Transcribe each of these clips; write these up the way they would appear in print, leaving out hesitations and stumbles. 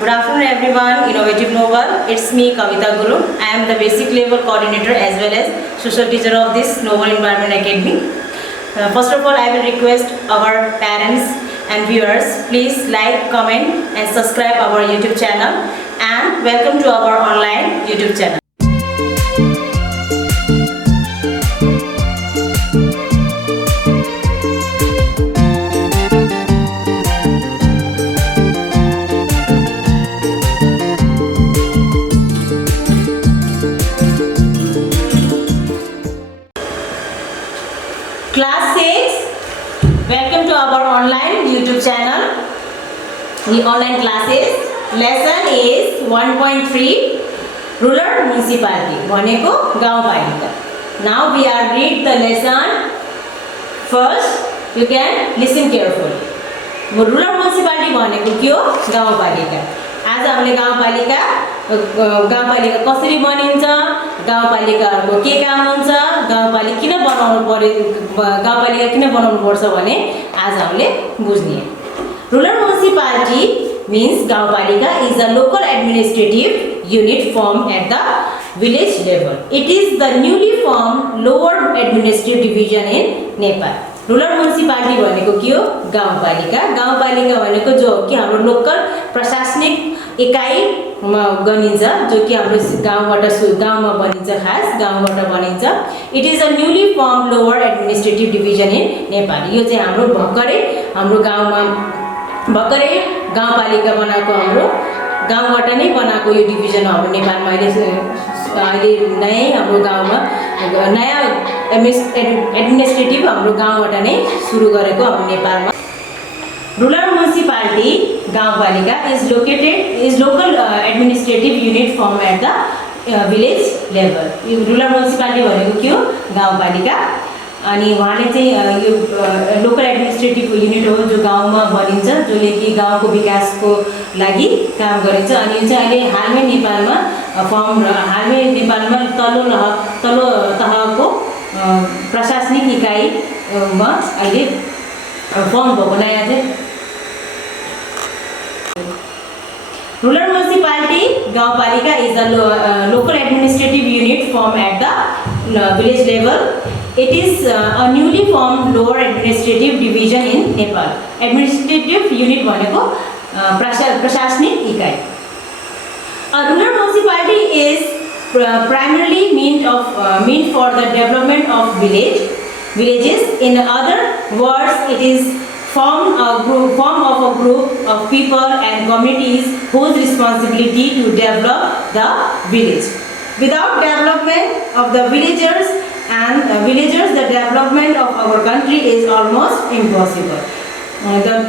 Good afternoon everyone, Innovative Novel. It's me Kavita Guru. I am the basic level coordinator as well as social teacher of this Novel Environment Academy. First of all, I will request our parents and viewers, please like, comment and subscribe our YouTube channel, and welcome to our online YouTube channel. Class 6, welcome to our online YouTube channel. The online classes lesson is 1.3 Rural Municipality. भनेको गाउँपालिका. Now we are read the lesson. First, you can listen carefully. Rural municipality भनेको के हो? गाउँपालिका. आज हामीले गाउँपालिका कसरी बनिन्छ, गाउँपालिकाहरुको के काम हुन्छ, गाउँपालिका किन बनाउनु पर्यो, गाउँपालिका किन बनाउनु पर्छ भने आज हामीले बुझ्ने. Rural municipality means गाउँपालिका is a local administrative unit formed at the village level. It is the newly formed lower administrative division in Nepal. Rural municipality भनेको के हो? गाउँपालिका. गाउँपालिका भनेको जो कि हाम्रो लोकल प्रशासनिक इकाइ गनिन्छ, जो कि हाम्रो गाउँमा बनिन्छ, खास गाउँबाट बनिन्छ. It is a newly form lower administrative division in Nepal. यो चाहिँ हाम्रो हाम्रो गाउँमा भर्खरै गाउँपालिका बनाएको, हाम्रो गाउँबाट नै बनाएको यो डिभिजन हाम्रो नेपालमा अहिले नयाँ हाम्रो गाउँमा नयाँ एडमिनिस्ट्रेटिभ हाम्रो गाउँबाट नै सुरु गरेको हाम्रो नेपालमा. Rural municipality गाउँपालिका is local administrative unit formed at the village level. Rural municipality भनेको के हो? गाउँपालिका. अनि उहाँले चाहिँ यो लोकल एडमिनिस्ट्रेटिभ युनिट हो जो गाउँमा बनिन्छ, जसले कि गाउँको विकासको लागि काम गरिन्छ. अनि यो चाहिँ अहिले हालमै नेपालमा तल्लो तहको प्रशासनिक इकाइमा अहिले फर्म भएको नयाँ चाहिँ Rural municipality गाउँपालिका is a local administrative unit formed at the village level. It is a newly formed lower administrative division in Nepal. Administrative unit भनेको प्रशासनिक इकाइ. A rural municipality is primarily meant for the development of villages. In other words, it is form of a group of people and communities whose responsibility to develop the village. Without development of the villagers, the development of our country is almost impossible. The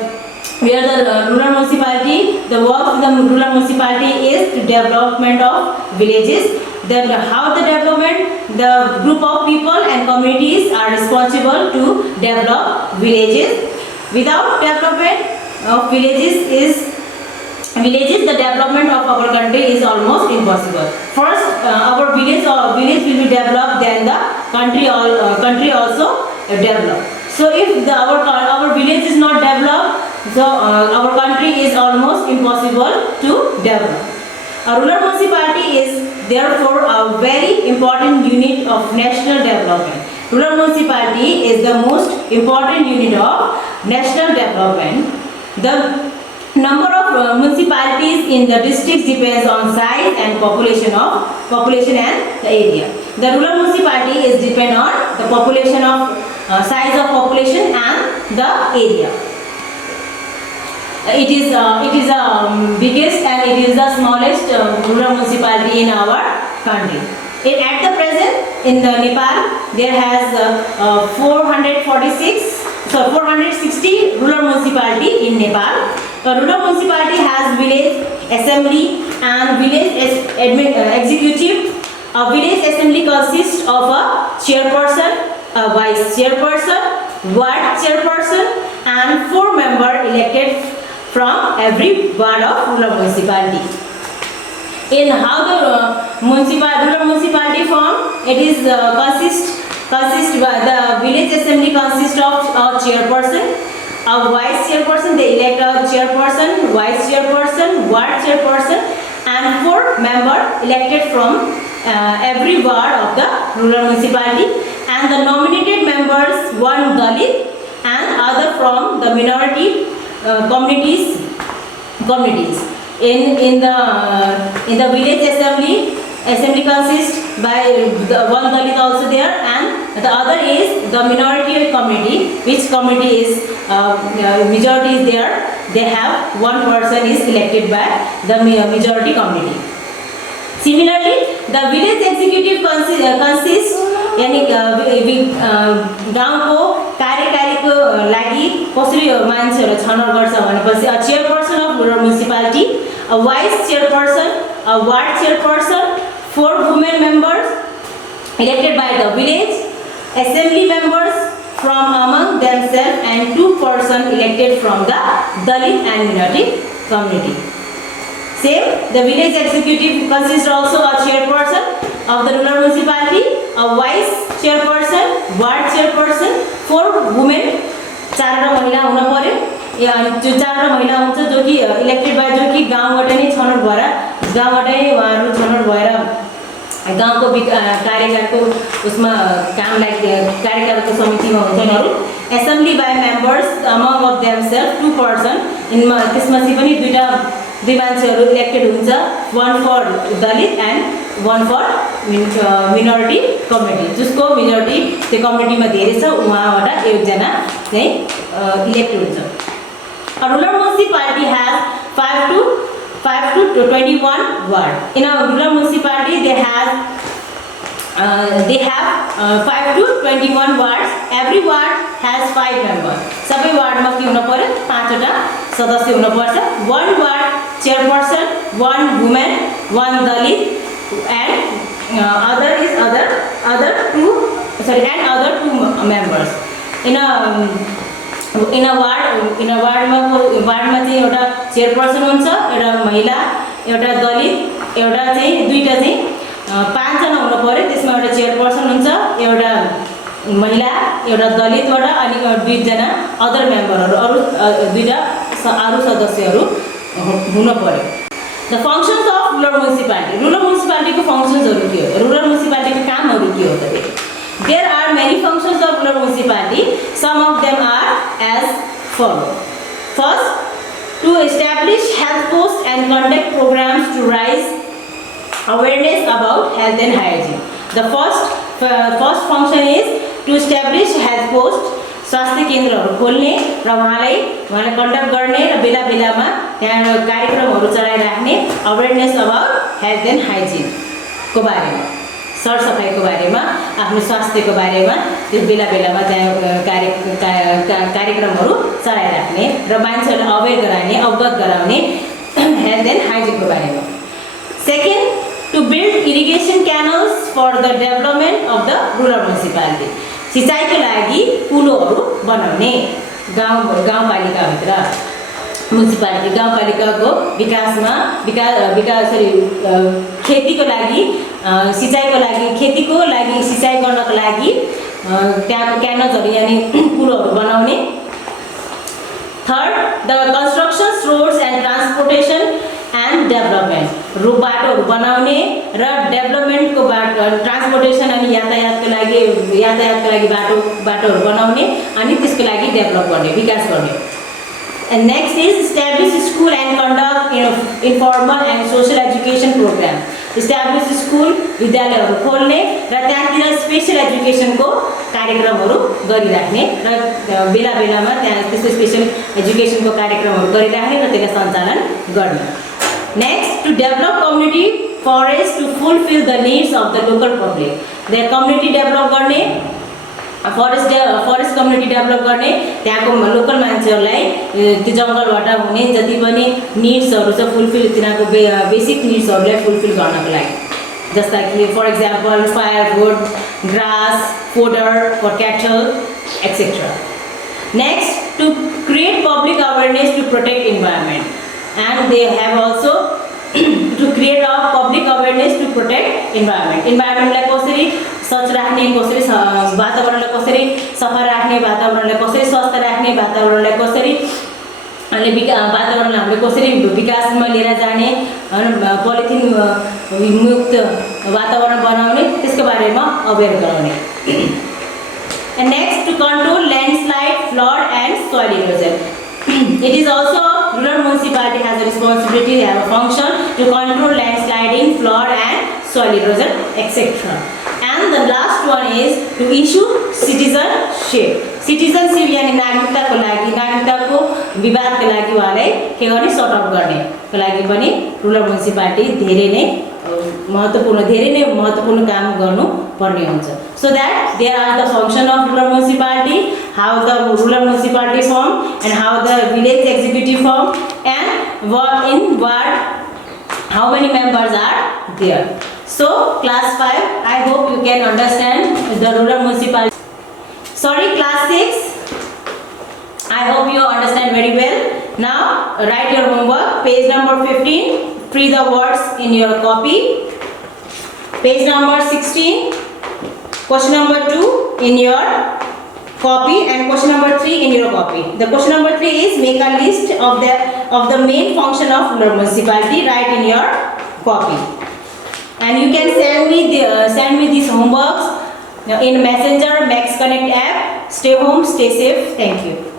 rural municipality, the work of the rural municipality is to development of villages. Then how the development, the group of people and communities are responsible to develop villages. Without development of villages, the development of our country is almost impossible. First, our village will be developed, then the country also develop. So if our village is not developed, so our country is almost impossible to develop. A rural municipality is therefore a very important unit of national development. Rural municipality is the most important unit of national development. The number of municipalities in the districts depends on size and population and the area. The rural municipality is depend on the population of size of population and the area. It is the biggest and it is the smallest rural municipality in our country. At the present, in the Nepal, there has 460 rural municipality in Nepal. A rural municipality has village assembly and village executive. A village assembly consists of a chairperson, a vice chairperson, ward chairperson, and 4 members elected from every ward of rural municipality. In how the rural municipality form, it is the village assembly consists of a chairperson, a vice chairperson. They elect a chairperson, vice chairperson, ward chairperson, and 4 members elected from every ward of the rural municipality, and the nominated members, 1 Dalit and other from the minority communities. In the village assembly consists by the 1 Dalit also there, and the other is the minority community. Which community is majority is there, they have 1 person is elected by the majority community. Similarly, the village executive consists यानी गाउँको कार्यकारीको लागि कसरी मान्छेहरु छनौट गर्छ भनेपछि a chairperson of rural municipality, a vice chairperson, a ward chairperson, 4 women members elected by the village assembly members from among themselves, and 2 persons elected from the Dalit and minority community. Same, the village executive consists also a chairperson of the rural municipality, a vice chairperson, ward chairperson, 4 women, 4 महिला हुन पर्यो। या जो 4 महिला हुन्छ जो कि elected by जो कि गाउँबाट नै छनौट भएर गाउँबाटै उहाँहरु छनौट भएर गाउँको कार्यकालको उसमा काम लागि कार्यकालको समितिमा हुन्छन्। Assembly by members among of themselves 2 person इनमा त्यसपछि पनि दुई मान्छेहरु इलेक्टेड हुन्छ, 1 for Dalit and 1 for minority community. जसको मिनोरिटी त्यो कम्युनिटीमा धेरै छ उहाँबाट एकजना चाहिँ इलेक्ट हुन्छ। A rural municipality has 5 to 21 ward. In a rural municipality they have 5 to 21 wards. Every ward has 5 members. सबै वार्डमा के हुन पर्यो 5 वटा सदस्य हुन पर्छ। 1 ward chairperson, 1 woman, 1 dalit, and other 2 members. In a ward मा चाहिँ एउटा चेयरपर्सन हुन्छ, एउटा महिला, एउटा दलित, एउटा चाहिँ दुईटा चाहिँ 5 जना हुन पर्यो। त्यसमा एउटा चेयरपर्सन हुन्छ, एउटा महिला, एउटा दलितबाट अनि 2 जना अदर मेम्बरहरु अरु दुईटा अरु सदस्यहरु हुन पर्यो। The functions of rural municipality. Rural municipality को फंक्शन्सहरु के हो? रुरल म्युनिसिपालिटी को कामहरु के हो त? There are many functions of rural municipality. Some of them are as follows. First, to establish health posts and conduct programs to raise awareness about health and hygiene. The first function is to establish health posts. स्वास्थ्य केन्द्रहरु खोल्ने र उहाँलाई conduct गर्ने र बेला बेलामा त्यहाँ कार्यक्रमहरु चलाइराख्ने, awareness about health and hygiene को बारेमा, सरसफाइको बारेमा, आफ्नो स्वास्थ्यको बारेमा त्यो बेला बेलामा त्यहाँ कार्यक्रमहरु चलाइराख्ने र मान्छेहरुलाई अवेयर गराउने, अवगत गराउने हेल्थ एन्ड हाइजिनको बारेमा। Second, to build irrigation canals for the development of the rural municipality. सिंचाइको लागि पुलोहरु बनाउने गाउँपालिका भित्र म्युनिसिपालिटी गाउँपालिकाको विकासमा खेतीको लागि सिंचाइको लागि खेतीको लागि सिंचाइ गर्नको लागि त्यहाँको क्यानलहरु यानी पुलोहरु बनाउने। Third, the construction roads and transportation and development. बाटोहरु बनाउने र डेभलपमेन्टको ट्रान्सपोर्टेसन अनि यातायातको लागि बाटोहरु बनाउने अनि त्यसको लागि डेभलप गर्ने, विकास गर्ने। And next is establish school and conduct informal and social education program. Establish school विद्यालयहरु खोल्ने र त्यहाँतिर स्पेशल एजुकेसनको कार्यक्रमहरु गरिराख्ने र बेला बेलामा त्यहाँ त्यस्तो स्पेशल एजुकेसनको कार्यक्रमहरु गरिराख्ने र त्यसलाई सञ्चालन गर्ने। Next, to develop community forests to fulfill the needs of the local public. Their community develop गर्ने, फरेस्ट कम्युनिटी डेभलप गर्ने, त्यहाँको लोकल मान्छेहरुलाई त्यो जंगलबाट हुने जति पनि नीड्सहरु छ फुलफिल तिनीहरुको बेसिक नीड्सहरुलाई फुलफिल गर्नको लागि, जस्ता कि for example firewood, grass, fodder for cattle etc. Next, to create public awareness to protect environment. And they have also to create a public awareness to protect environment. Environment like कसरी स्वच्छ राख्ने, कसरी वातावरणलाई कसरी सफा राख्ने, वातावरणलाई कसरी स्वस्थ राख्ने, वातावरणलाई कसरी वातावरणलाई हामीले कसरी विकासमा लिएर जाने, पोलिथिन मुक्त वातावरण बनाउने, त्यसको बारेमा अवेर गराउने। And next, to control landslide, flood and soil erosion. It is also rural municipality has a responsibility, they have a function to control landsliding, flood and soil erosion, etc. And the last one is to issue citizenship. Citizenship यानी नागरिकताको लागि, नागरिकताको विवादको लागि उहाँलाई के गर्ने, sort out गर्नेको लागि पनि rural municipality धेरै नै महत्त्वपूर्ण काम गर्नु पर्ने हुन्छ। So that there are the function of rural municipality, how the rural municipality form and how the village executive form, and how many members are there. So class 5, I hope you can understand the rural municipality. Sorry, class 6, I hope you understand very well. Now write your homework, page number 15, free the words in your copy. Page number 16, question number 2 in your copy and question number 3 in your copy. The question number 3 is make a list of the main function of rural municipality. Write in your copy, and you can send me these homeworks in Messenger, Max Connect app. Stay home, stay safe. Thank you.